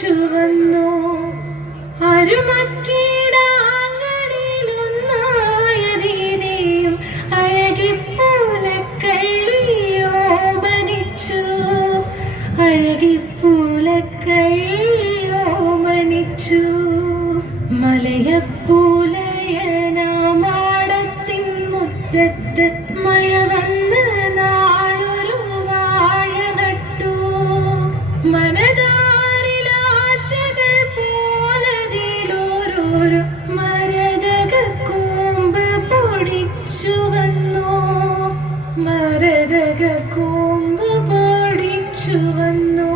ചുവന്നു അരുമക്കീടാങ്ങളിലൊന്നായതിനെയും അഴകിപ്പൂലക്കള്ളിയോമനിച്ചു അഴകിപ്പൂലക്കള്ളിയോമനിച്ചു മലയപ്പൂലയനാമാടത്തിൻ മുറ്റത്ത് മഴ വന്ന് നാളൊരു വാഴ നട്ടു മനതാരിലാശകൾ പോലതിലോരോരോ മരതക കൂമ്പ് പൊടിച്ചു വന്നു മരതക കൂമ്പ് പൊടിച്ചു വന്നു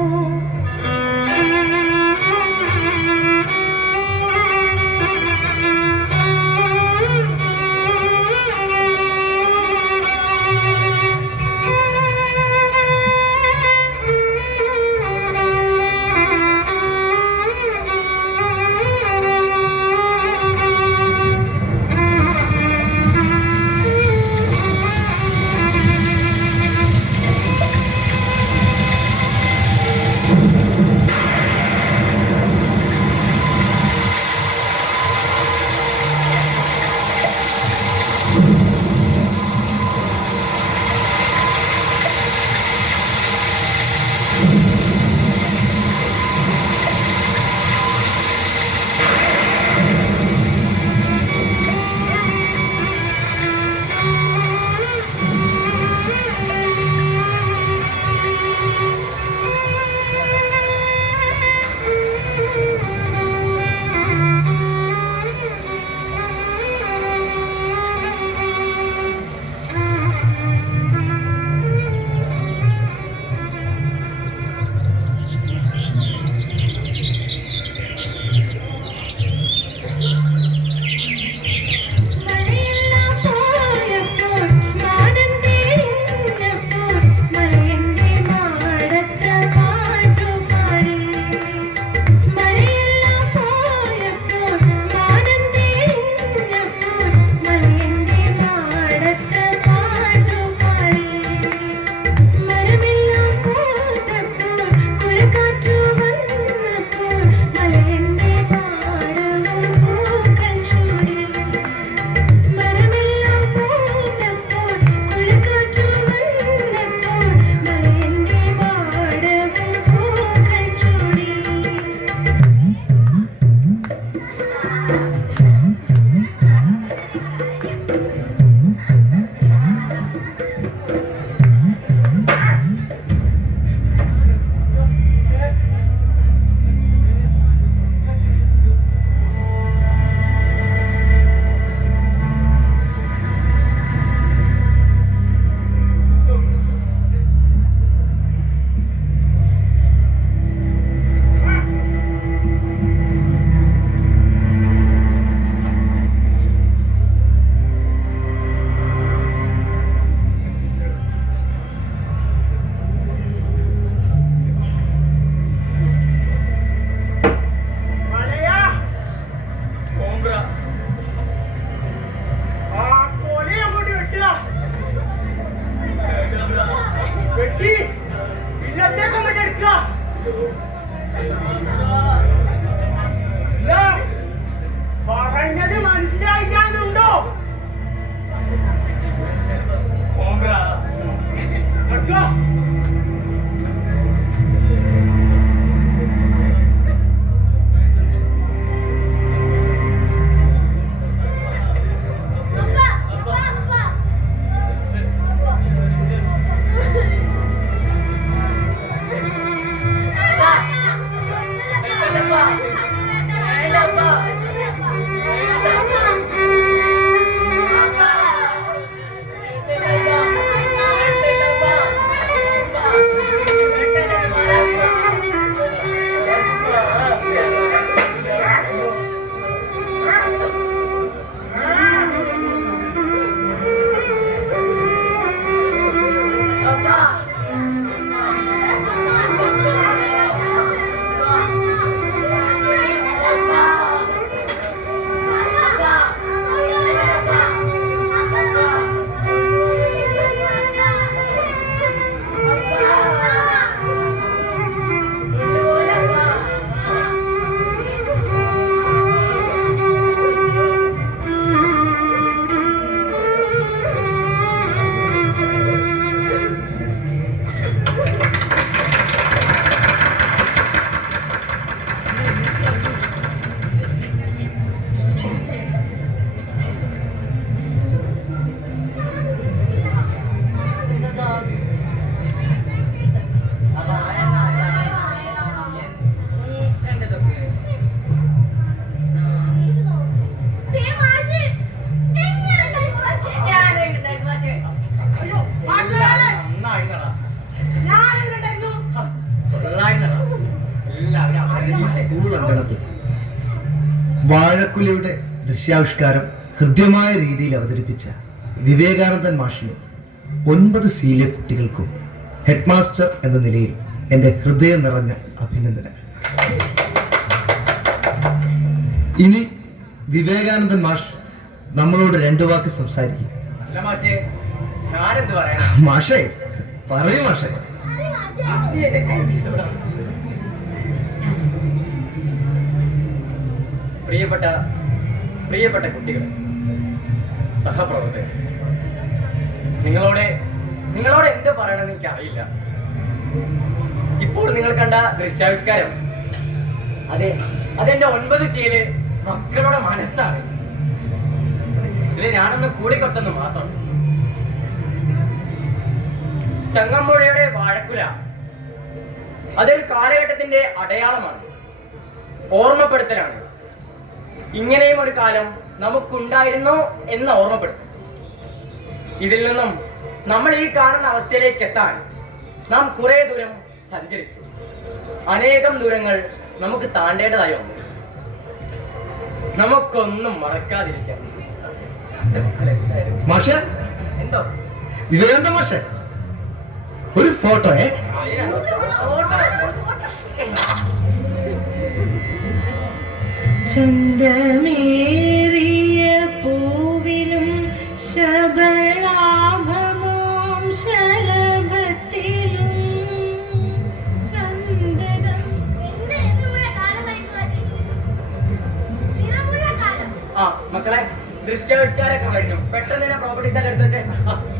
പറഞ്ഞത് മനസ്സിലായില്ലാന്നുണ്ടോ? സ്കൂൾ അങ്കണത്തിൽ വാഴക്കുലയുടെ ദൃശ്യാവിഷ്കാരം ഹൃദ്യമായ രീതിയിൽ അവതരിപ്പിച്ച വിവേകാനന്ദൻ മാഷിനും 9 സീലെ കുട്ടികൾക്കും ഹെഡ് മാസ്റ്റർ എന്ന നിലയിൽ എൻ്റെ ഹൃദയം നിറഞ്ഞ അഭിനന്ദനങ്ങൾ. ഇനി വിവേകാനന്ദൻ മാഷ് നമ്മളോട് 2 വാക്ക് സംസാരിക്കും. മാഷേ പറയൂ മാഷേ. പ്രിയപ്പെട്ട കുട്ടികൾ, സഹപ്രവർത്തകർ, നിങ്ങളോട് എന്ത് പറയണമെന്ന് എനിക്കറിയില്ല. ഇപ്പോൾ നിങ്ങൾ കണ്ട ദൃശ്യാവിഷ്കാരം അതെന്റെ 9 സീല് മക്കളുടെ മനസ്സാണ്. ഇതിൽ ഞാനൊന്ന് കൂടിക്കൊട്ടെന്ന് മാത്രം. ചങ്ങമ്പുഴയുടെ വാഴക്കുല അതൊരു കാലഘട്ടത്തിന്റെ അടയാളമാണ്, ഓർമ്മപ്പെടുത്തലാണ്. ഇങ്ങനെയും ഒരു കാലം നമുക്കുണ്ടായിരുന്നു എന്ന് ഓർമ്മപ്പെടുത്തും. ഇതിൽ നിന്നും നമ്മൾ ഈ കാണുന്ന അവസ്ഥയിലേക്ക് എത്താൻ നാം കുറെ ദൂരം സഞ്ചരിച്ചു. അനേകം ദൂരങ്ങൾ നമുക്ക് താണ്ടേണ്ടതായി വന്നു. നമുക്കൊന്നും മറക്കാതിരിക്കാൻ. മാഷേ, എന്തോ വിവേകാനന്ദ മാഷേ, ഒരു ഫോട്ടോ. ചന്തമേറിയ പൂവിലും ശബളാഭമാം ശലഭത്തിലും സന്തതം. ആ മക്കളെ, ദൃശ്യാവിഷ്കാരമൊക്കെ കഴിഞ്ഞു. പെട്ടെന്ന് തന്നെ പ്രോപ്പർട്ടീസ് ഒക്കെ എടുത്ത് വെച്ചേ.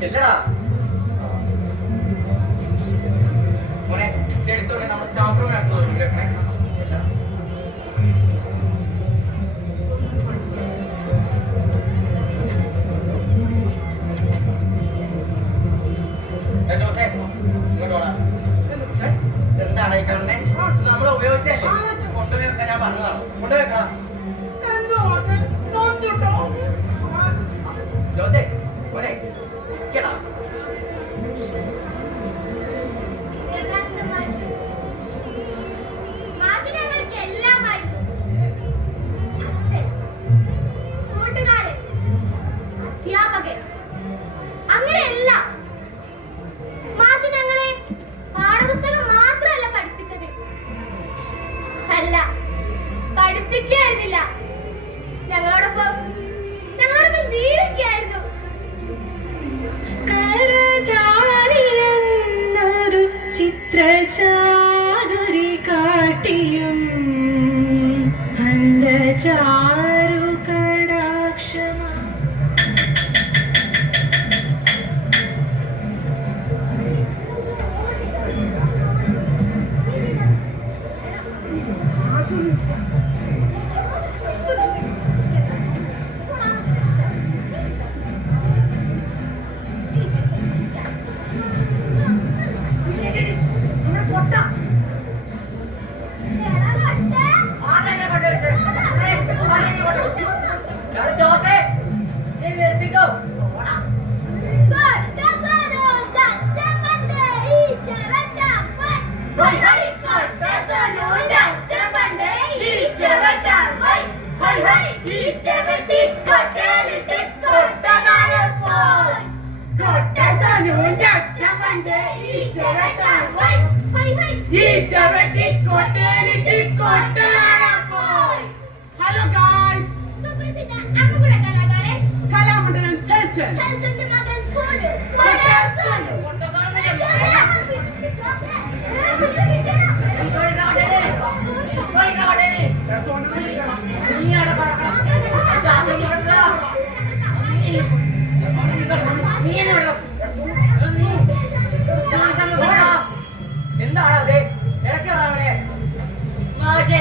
ചെല്ലടാ മോനെ, ഇത് എടുത്തോണ്ട് നമ്മൾ സ്റ്റാഫ് റൂമിനകത്ത് വെക്കണേ. എന്താണ് ഈ കാണുന്നേ? നമ്മൾ ഉപയോഗിച്ചല്ലേ, കൊണ്ടുപോയി വെക്കാൻ ഞാൻ പറഞ്ഞതാണ്. കൊണ്ടുവെക്കണം ജോസേ, മോനെ കേടാ. അങ്ങനെയല്ല, മാഷ് ഞങ്ങളെ പാഠപുസ്തകം മാത്രമല്ല പഠിപ്പിച്ചത്. അല്ല, പഠിപ്പിക്കായിരുന്നില്ല, ഞങ്ങളോടൊപ്പം ജീവിക്കായിരുന്നു. കരതാരിയെന്നൊരു ചിത്രചാതുരി കാട്ടിയും ഹന്തചാരു കടാക്ഷമാ ജോസേ, നീ നിർത്തിക്കോ. ഹലോ ഗായ്സ്, സുപ്രസിദ്ധ അമ്മകുട കലാകാരൻ കലാമണ്ഡലം ചർച്ചൻ ചന്ദ്രന്റെ മകൻ സോനു എന്താണ് അതെ? ഇറക്കിയാണെ മാഷേ,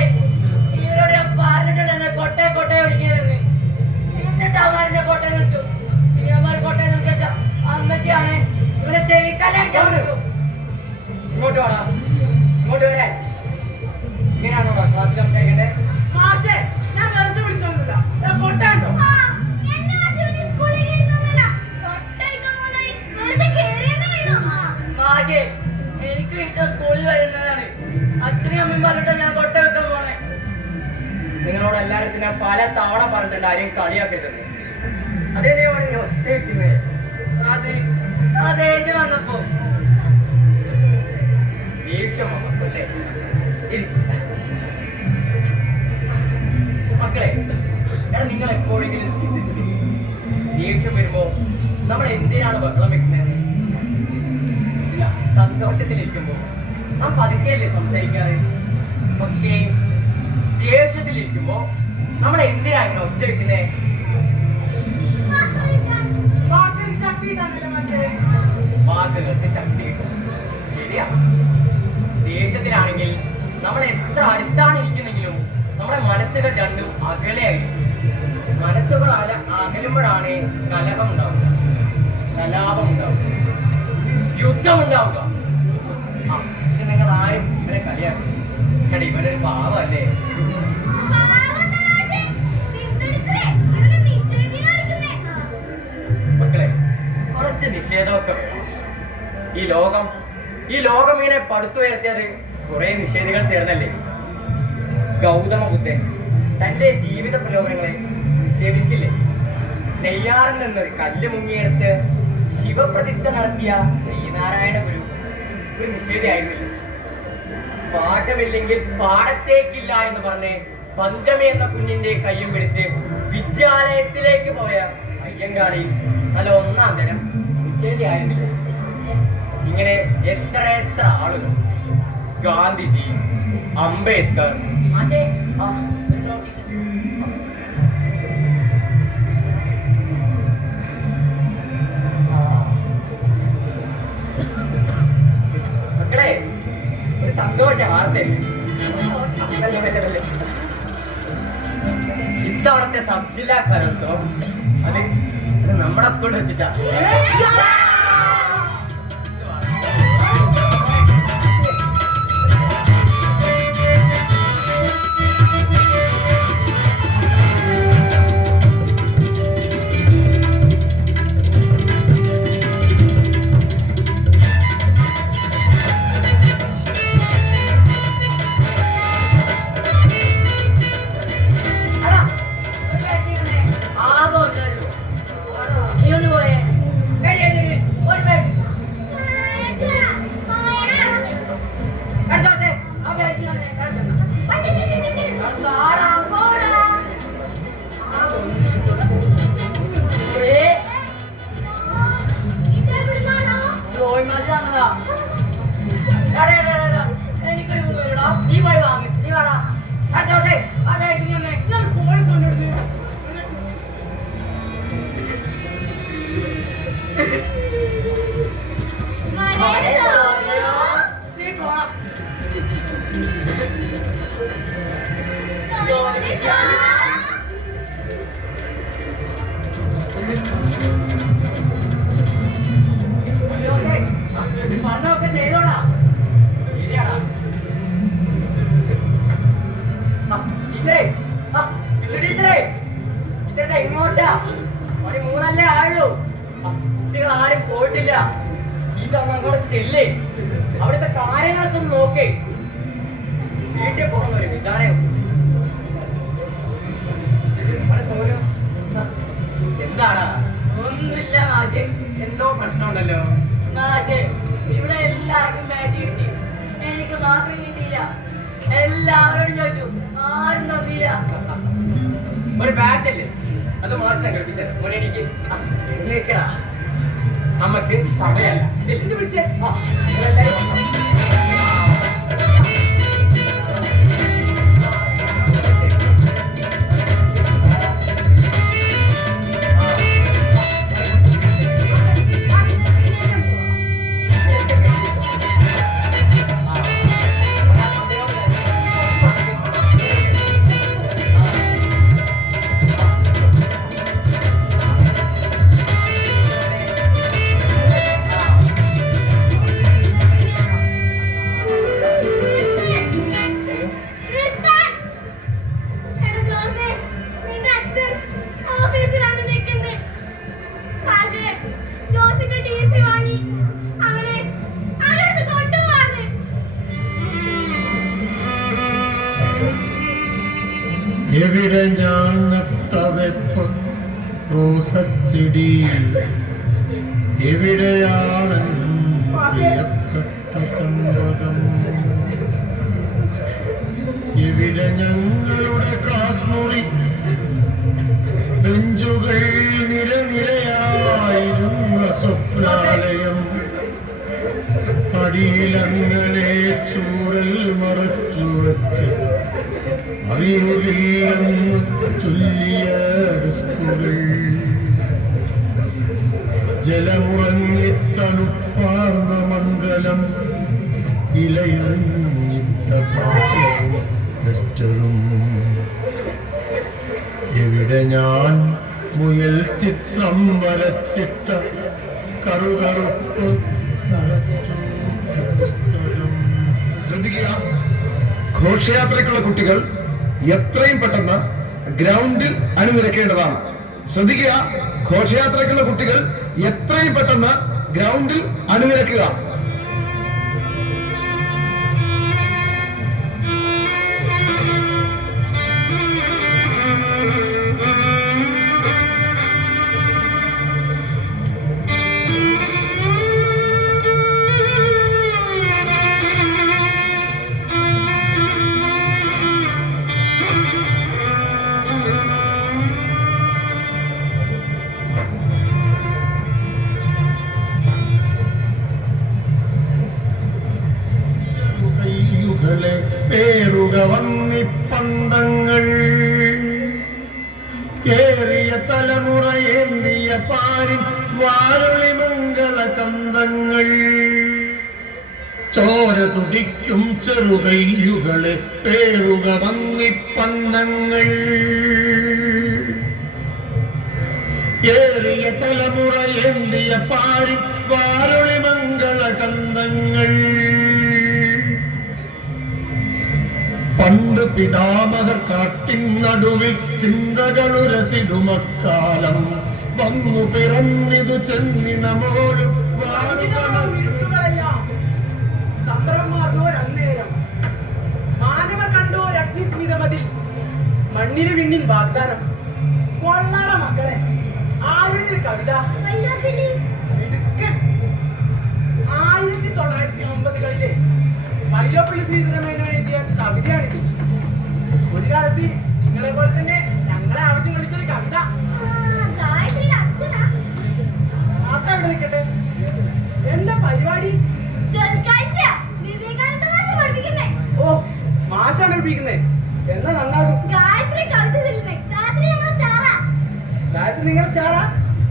ഈരോട് ഞാൻ പറഞ്ഞിട്ടുള്ള കൊട്ടയെ വിളിക്കുന്നത്. എന്നിട്ട് അവന്മാരുടെ കോട്ടയെ നിൽച്ചു. ഇനി അവന്മാർ കോട്ടയെ നിൽക്കട്ട അമ്മച്ചാണ് ഇവരെ ചെവിക്കാലടിച്ചു. ഇങ്ങോട്ട് വേടാ, ഇങ്ങോട്ട് വരാൻ. ഇങ്ങനെയാണോ ക്ലാസ്സിൽ സംസാരിക്കണ്ടേ? മാഷേ, ഞാൻ വെറുതെ വിളിച്ചോന്നില്ല. പൊട്ടാണ്ടോ? മാഷേ, എനിക്ക് ഇഷ്ടം സ്കൂളിൽ വരുന്നതാണ്. അച്ഛനും അമ്മയും പറഞ്ഞിട്ട് ഞാൻ കൊട്ട വെക്കാൻ പോണേ. നിങ്ങളോട് എല്ലാവരും ഞാൻ പല തവണ പറഞ്ഞിട്ടുണ്ട് ആരെയും കളിയാക്കരുത്. അതേപോലെ ഒറ്റ കിട്ടുന്നത് ആ ദേഷ്യം വന്നപ്പോ ദേഷ്യം വന്നപ്പോല്ലേ മക്കളെ, എടാ നിങ്ങൾ എപ്പോഴെങ്കിലും ചിന്തിച്ചിട്ടില്ലേ ദേഷ്യം വരുമ്പോ നമ്മൾ എന്തിനാണ് ബഹളം വെക്കുന്നത്? സന്തോഷത്തിലിരിക്കുമ്പോ നാം പതുക്കെയല്ലേ സംസാരിക്കാറ്. പക്ഷേ ദേഷ്യത്തിലിരിക്കുമ്പോ നമ്മൾ എന്തിനാ ഇങ്ങനെ ഒച്ച വെക്കുന്നേ? വാക്കിന് ശക്തി ഉണ്ടാവില്ല മറ്റേ. വാക്കുകൾക്ക് ശക്തി കിട്ടും. ശരിയാ. ദേഷ്യത്തിലാണെങ്കിൽ നമ്മൾ എത്ര അടുത്താണ് ഇരിക്കുന്നെങ്കിലും നമ്മുടെ മനസ്സുകൾ രണ്ടും അകലെയായിരിക്കും. മനസ്സുകൾ അകലുമ്പോഴാണ് കലഹം ഉണ്ടാവുക, കലാപം ഉണ്ടാവുക, യുദ്ധം ഉണ്ടാവുക. നിങ്ങൾ ആരും ഇവരെ കളിയാക്കും. കേട്ടോ, ഇവനൊരു പാവല്ലേ? മക്കളെ, കുറച്ച് നിഷേധമൊക്കെ വേണം. ഈ ലോകം ഇങ്ങനെ പടുത്തുയർത്തിയത് കുറെ നിഷേധികൾ ചേർന്നല്ലേ. ഗൗതമ ബുദ്ധൻ തന്റെ ജീവിത പ്രലോഭനങ്ങളെ നിഷേധിച്ചില്ലേ? നെയ്യാറിൽ നിന്ന് കല്ല് മുങ്ങിയെടുത്ത് ശിവപ്രതിഷ്ഠ നടത്തിയ ശ്രീനാരായണ ഗുരു ഒരു നിഷേധിയായിരുന്നില്ല. പാഠമില്ലെങ്കിൽ പാടത്തേക്കില്ല എന്ന് പറഞ്ഞ് പഞ്ചമി എന്ന കുഞ്ഞിന്റെ കയ്യും പിടിച്ച് വിദ്യാലയത്തിലേക്ക് പോയ അയ്യങ്കാളി നല്ല ഒന്നാം തരം നിഷേധിയായിരുന്നില്ല. ഇങ്ങനെ എത്ര ആളുകൾ, ഗാന്ധിജി, അംബേദ്കർ, മക്കളെ, ഒരു സന്തോഷ വാർത്ത. ഇത്തവണത്തെ സബ് ജില്ലാ കലോത്സവം അത് നമ്മുടെ സ്കൂളിൽ വെച്ചിട്ടാ. ഇങ്ങോട്ടാ 13 ആയുള്ളൂ. കുട്ടികൾ ആരും പോയിട്ടില്ല. ഈ തവണ അങ്ങോട്ട് ചെല്ലേ, അവിടുത്തെ കാര്യങ്ങളൊക്കെ ഒന്ന് നോക്കേ. വീട്ടിൽ പോകുന്ന ഒരു വിചാരം. എന്താണ്? ഒന്നുമില്ല മാഷെ, എന്തോ പ്രശ്നമുണ്ടല്ലോ. മാഷെ, ഇവിടെ എല്ലാവർക്കും ബാറ്റ് കിട്ടി, എനിക്ക് മാത്രം കിട്ടിയില്ല. എല്ലാവരോടും ചോദിച്ചു, ആരും തന്നില്ല. ഒരു ബാറ്റ് അല്ലേ, അത് മാഷ് സംഘടിപ്പിച്ചത്. മോനെനിക്ക് എഴുന്നേക്കടാ, അമ്മക്ക് സമയല്ല. ഇത് പിടിച്ചേ. എവിടെ ഞാൻ നട്ടവെപ്പ് റോസച്ചെടി, എവിടെയാണ് പ്രിയപ്പെട്ട ചമ്പകം, എവിടെ ഞങ്ങളുടെ ക്ലാസ് മുറി ബെഞ്ചുകൾ നിരനിരയായിരുന്ന സ്വപ്നാലയം, അടിയിലങ്ങനെ ചൂരൽ മറച്ചു വച്ച് അറിയുകയില്ലെന്ന് ചൊല്ലിയ ഡെസ്കുകൾ, ജലമുറങ്ങി തണുപ്പാർന്ന മണ്ഡലം, ഇലയെറിഞ്ഞിട്ട പാപ്പവും ഡസ്റ്ററും, എവിടെ ഞാൻ മുയൽ ചിത്രം വരച്ചിട്ട കറുകറുപ്പ് നിറച്ചു പുസ്തകം. ശ്രദ്ധിക്കുക, ഘോഷയാത്രയ്ക്കുള്ള കുട്ടികൾ എത്രയും പെട്ടെന്ന് ഗ്രൗണ്ടിൽ അണിനിരക്കേണ്ടതാണ്. ശ്രദ്ധിക്കുക, ഘോഷയാത്രയ്ക്കുള്ള കുട്ടികൾ എത്രയും പെട്ടെന്ന് ഗ്രൗണ്ടിൽ അണിനിരക്കുക. പേരുക വന്നിപ്പന്തങ്ങൾ, കേറിയ തലമുറ ഏന്തിയ പാരിൻ വാരൊളി മംഗള കന്തങ്ങൾ, ചോര തുടിക്കും ചെറുകയ്യുകളെ പേരുക വന്നിപ്പന്തങ്ങൾ, ഏറിയ തലമുറ ഏന്തിയ പാരിൻ വാരൊളി മംഗള കന്തങ്ങൾ, പണ്ട് പിതാമഹർ കാട്ടിൻ നടുവിൽ ചിന്തകളുരസിടുമക്കാലം, വന്നു പിറന്നിതു ചെന്നിനമോലും മാനവർ കണ്ടോർ അഗ്നിസ്മിതമതിൽ മണ്ണിന് വിണ്ണിൻ വാഗ്ദാനം, കൊള്ളാട മക്കളെ ആരുടെ കവിത 1950കളിലെ വൈലോപ്പിള്ളി ശ്രീധരമേനോൻ എഴുതിയ കവിതയാണിത്. ഒരു കാലത്ത് നിങ്ങളെ പോലെ തന്നെ ഞങ്ങളെ ആവശ്യം കളിച്ചൊരു കവിത. അതവിടെ നിൽക്കട്ടെ, എന്താ പരിപാടി? ഓ, മാഷാണ് പഠിപ്പിക്കുന്നേ, എന്നാ നന്നാകും. ഗായത്രി നിങ്ങളുടെ സ്റ്റാറാ?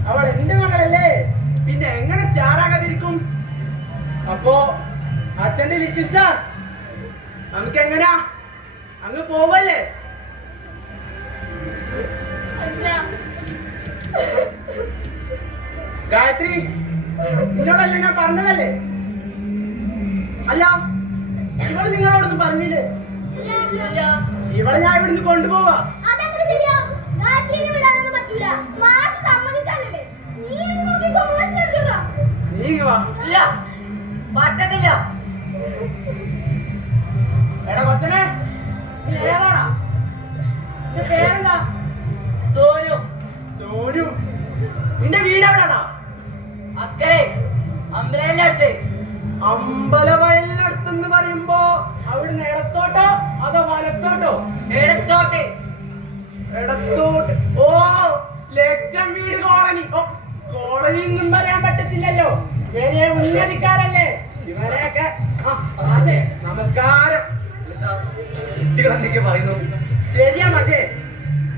അവൾ എന്റെ മകളല്ലേ, പിന്നെ എങ്ങനെ സ്റ്റാറാകാതിരിക്കും? അപ്പോ അച്ഛന്റെ ലിറ്റിൽ സ്റ്റാർ നമുക്ക് എങ്ങനാ അങ്ങ് പോവല്ലേ? ഗായത്രി, നിന്നോടല്ലേ ഞാൻ പറഞ്ഞതല്ലേ? അല്ല, ഇവള് നിങ്ങളോടൊന്നും പറഞ്ഞില്ലേ? ഇവളെ ഞാൻ ഇവിടുന്ന് കൊണ്ടുപോവാ. നീ പറ്റത്തില്ല. എടാ കൊച്ചനെ, നീ ഏതാടാ? നിന്റെ പേരെന്താ? സോനു. സോനു, നിന്റെ വീട് എവിടാടാ? അക്കരെ അമ്പലവയലിന്റെ അടുത്ത്. അമ്പലവയലിനടുത്തെന്ന് പറയുമ്പോ അവിടുന്ന് ഇടത്തോട്ടോ അതോ വലത്തോട്ടോ? ഇടത്തോട്ട്. ഇടത്തോട്ട്. ഓ, ലക്ഷം വീട് കോളനി. ഓ, കോളനി ഒന്നും പറയാൻ പറ്റത്തില്ലല്ലോ, വലിയ ഉന്നതിക്കാരല്ലേ ഇവരെയൊക്കെ. നമസ്കാരം. പറയുന്നു. ശരിയാ മാഷേ,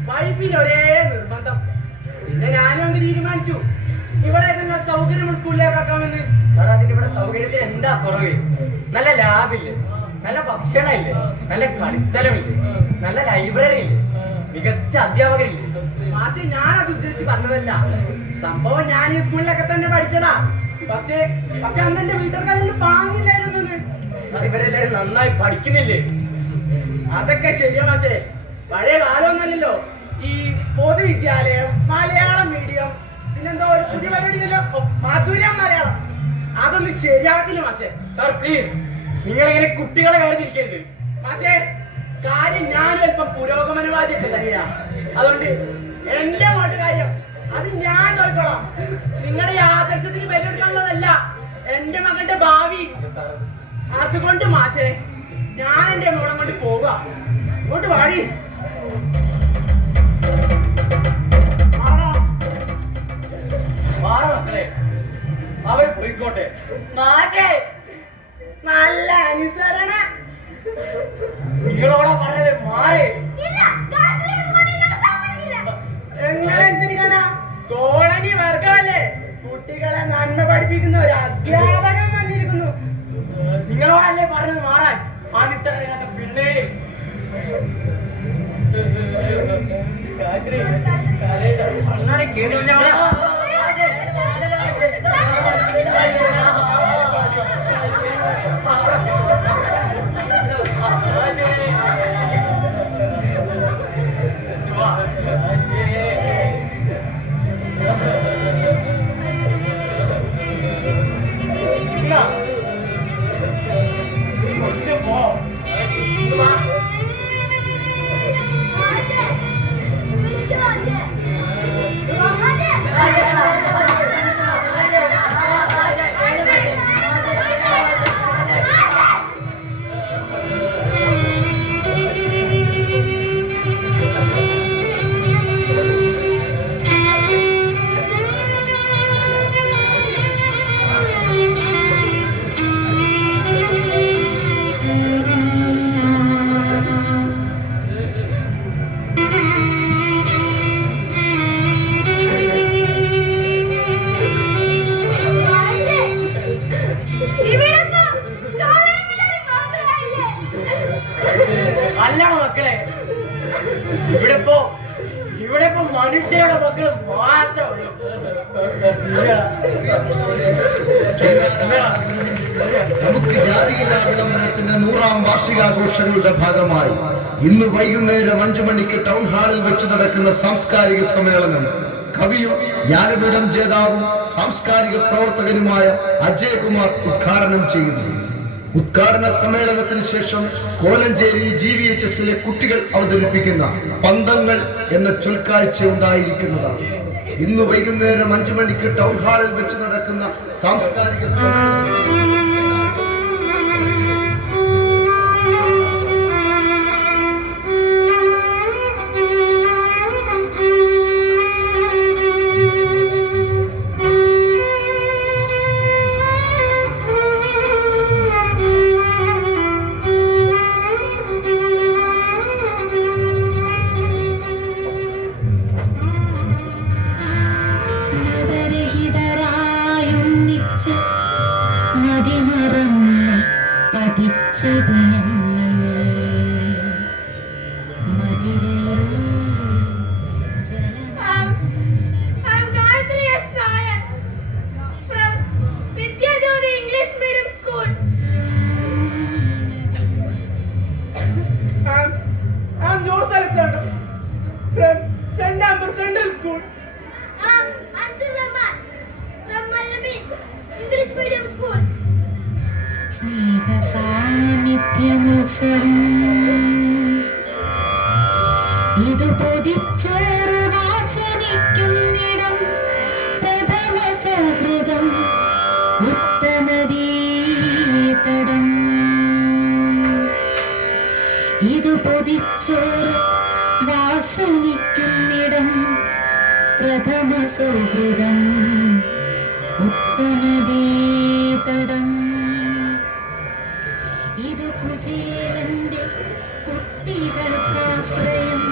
വൈഫിൽ ഒരേ നിർബന്ധം. പിന്നെ ഞാനും അങ്ങ് തീരുമാനിച്ചു ഇവിടെ ഏതെങ്കിലും സൗകര്യമുള്ള സ്കൂളിലേക്കാക്കാമെന്ന്. അതിന്റെ ഇവിടെ സൗകര്യത്തിന് എന്താ കുറവ്? നല്ല ലാബില്ലേ, നല്ല ഭക്ഷണമില്ലേ, നല്ല കളിസ്ഥലമില്ലേ, നല്ല ലൈബ്രറി ഇല്ലേ, മികച്ച അധ്യാപകരില്ലേ. മാഷെ, ഞാനത് ഉദ്ദേശിച്ച് പറഞ്ഞതല്ല. സംഭവം ഞാൻ ഈ സ്കൂളിലൊക്കെ തന്നെ പഠിച്ചതാ. പക്ഷേ അന്ന് എന്റെ വീട്ടുകാർക്ക് അതിന് പാങ്ങില്ലായിരുന്നു. ഇവരെല്ലാരും നന്നായി പഠിക്കുന്നില്ലേ? അതൊക്കെ ശരിയാ മാഷേ, പഴയ കാലമൊന്നല്ലല്ലോ. ഈ പൊതുവിദ്യാലയം, മലയാളം മീഡിയം, പിന്നെന്തോ ഒരു പുതിയ പരിപാടിയില്ലല്ലോ, മധുരം മലയാളം, അതൊന്നും ശരിയാകത്തില്ല മാഷേ. സാർ പ്ലീസ്, നിങ്ങളിങ്ങനെ കുട്ടികളെ വേർതിരിക്കരുത്. മാഷേ, കാര്യം ഞാനും അല്പം പുരോഗമനവാദിയൊക്കെ തന്നെയാ. അതുകൊണ്ട് എന്റെ വോട്ട് കാര്യം അത് ഞാൻ നോക്കിക്കോളാം. നിങ്ങളുടെ ഈ ആദർശത്തിന് ബലിയെടുക്കാനുള്ളതല്ല എന്റെ മകന്റെ ഭാവി. അതുകൊണ്ട് മാഷേ ഞാൻ എന്റെ മോളെ കൊണ്ട് പോവുക. ഇങ്ങോട്ട് വാടി. മക്കളെ അവർ പോയിക്കോട്ടെ. മാഷേ നല്ല അനുസരണ. നിങ്ങളോടാ പറഞ്ഞത് മാറേ. ഇല്ല, ഗായത്രി എടുത്തുകൊണ്ട് ഞങ്ങൾ സമ്മതിക്കില്ല. എങ്ങനെ അനുസരിക്കാനാ? കോളനി വർഗമല്ലേ? കുട്ടികളെ നന്മ പഠിപ്പിക്കുന്ന ഒരു അധ്യാപകൻ വന്നിരിക്കുന്നു. നിങ്ങളോടല്ലേ പറഞ്ഞത് മാറാൻ? അനുസരണ പിന്നെ അങ്ങനെ കേട്ടു. മാഷേ, വിളിക്ക് മാഷേ. അല്ലാണ് മക്കളെ, ഇവിടെ ഇപ്പൊ മനുഷ്യരുടെ മക്കള് മാത്രമേ ഉള്ളൂ. നമുക്ക് ജാതിയില്ലാ വിളംബരത്തിന്റെ 100ാം വാർഷികാഘോഷങ്ങളുടെ ഭാഗമായി ഇന്ന് വൈകുന്നേരം 5 മണിക്ക് ടൗൺ ഹാളിൽ വെച്ച് നടക്കുന്ന സാംസ്കാരിക സമ്മേളനം കവിയും ജ്ഞാനപീഠം ജേതാവും സാംസ്കാരിക പ്രവർത്തകനുമായ അജയ് കുമാർ ഉദ്ഘാടനം ചെയ്യുന്നു. ഉദ്ഘാടന സമ്മേളനത്തിന് ശേഷം കോലഞ്ചേരി GVHSലെ കുട്ടികൾ അവതരിപ്പിക്കുന്ന പന്തങ്ങൾ എന്ന ചൊൽക്കാഴ്ച ഉണ്ടായിരിക്കുന്നതാണ്. ഇന്ന് വൈകുന്നേരം 5 മണിക്ക് ടൗൺ ഹാളിൽ വെച്ച് നടക്കുന്ന സാംസ്കാരിക സമ്മേളനം മതിമറന്ന് പഠിച്ചത് ഞങ്ങൾ I'm Gayatri S. Nayak from Vidyajyoti English Medium School. I'm Jose Alexander from St. Amber Central School. I'm Ansel Rahman from Malamin English Medium School. സ്നേഹ സാന്നിധ്യമത്സരം ഇത് പൊതിച്ചോറ് വാസനിക്കുന്നിടം പ്രഥമ സൗഹൃദം ഉത്തനദീതടം ഇത് പൊതിച്ചോറ് വാസനിക്കുന്നിടം പ്രഥമ സൗഹൃദം ഉത്തനദീതടം ഇത് കുചേലന്റെ കുട്ടികൾക്കാശ്രയം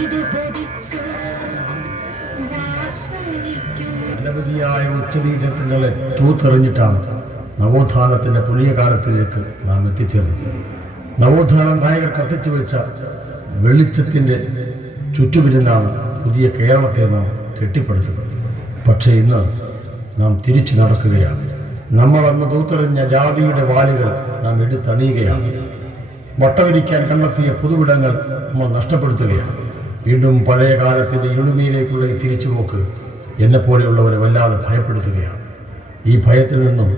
ഇത് പൊതിച്ചോറ് വാസനിക്കും. നിരവധിയായ ഉച്ചനീചത്വങ്ങളെ തൂത്തെറിഞ്ഞിട്ടാണ് നവോത്ഥാനത്തിന്റെ പുതിയ കാലത്തിലേക്ക് നാം എത്തിച്ചേർന്നത്. നവോത്ഥാന നായകർ കത്തിച്ചു വെച്ച വെളിച്ചത്തിന്റെ ചുറ്റുപിരിഞ്ഞാണ് പുതിയ കേരളത്തെ നാം കെട്ടിപ്പടുത്തത്. പക്ഷേ ഇന്ന് നാം തിരിച്ചു നടക്കുകയാണ്. നമ്മൾ അന്ന് തൂത്തെറിഞ്ഞ ജാതിയുടെ വാലുകൾ നാം എടുത്തണിയുകയാണ്. വട്ടവരിക്കാൻ കണ്ടെത്തിയ പൊതുവിടങ്ങൾ നമ്മൾ നഷ്ടപ്പെടുത്തുകയാണ്. വീണ്ടും പഴയ കാലത്തിൻ്റെ ഇരുളിമയിലേക്കുള്ള ഈ തിരിച്ചുപോക്ക് എന്നെപ്പോലെയുള്ളവരെ വല്ലാതെ ഭയപ്പെടുത്തുകയാണ്. ഈ ഭയത്തിൽ നിന്നും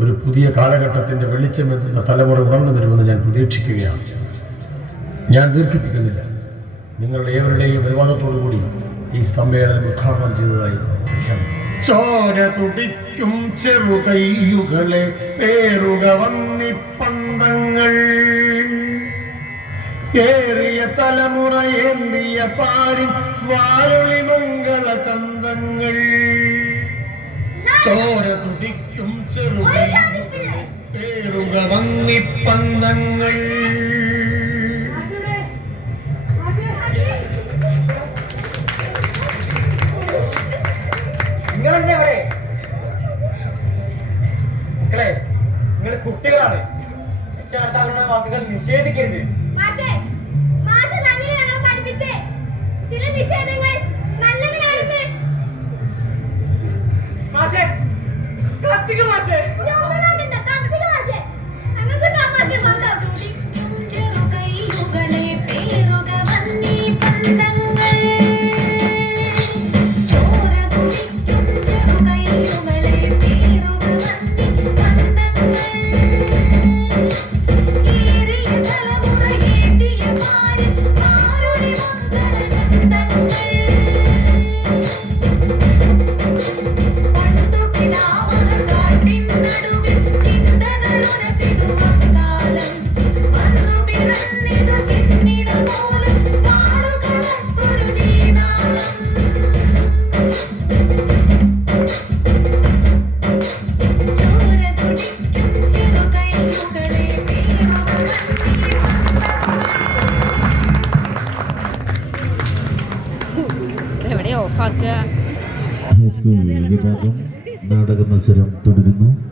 ഒരു പുതിയ കാലഘട്ടത്തിൻ്റെ വെളിച്ചമെത്തുന്ന തലമുറ ഉണർന്നു വരുമെന്ന് ഞാൻ പ്രതീക്ഷിക്കുകയാണ്. ഞാൻ ദീർഘിപ്പിക്കുന്നില്ല. നിങ്ങളുടെ ഏവരുടെയും അനുവാദത്തോടുകൂടി ഈ സമ്മേളനം ഉദ്ഘാടനം ചെയ്തതായി പ്രഖ്യാപിക്കുന്നു. ചോര തുടിക്കും ചെറുകൈയുകളെ പേറുക വന്നിപ്പന്തങ്ങൾ, ഏറിയ തലമുറ ഏന്തിയ പാരിൻ വാരൊളി മംഗള കന്തങ്ങൾ. ചോര തുടിക്കും ചെറുകൈയുകളെ പേറുക വന്നിപ്പന്തങ്ങൾ. നിങ്ങളെന്താ ഇവിടെ? മക്കളെ, നിങ്ങൾ കുട്ടികളാണ്. രക്ഷകർത്താക്കളുടെ വാക്കുകൾ നിഷേധിക്കരുത്. മാഷേ, മാഷ് അങ്ങനെ ഞങ്ങളെ പഠിപ്പിച്ചേ. ചില നിഷേധങ്ങൾ നല്ലതിനാണെന്ന്. മാഷേ, കത്തിക്ക് മാഷേ.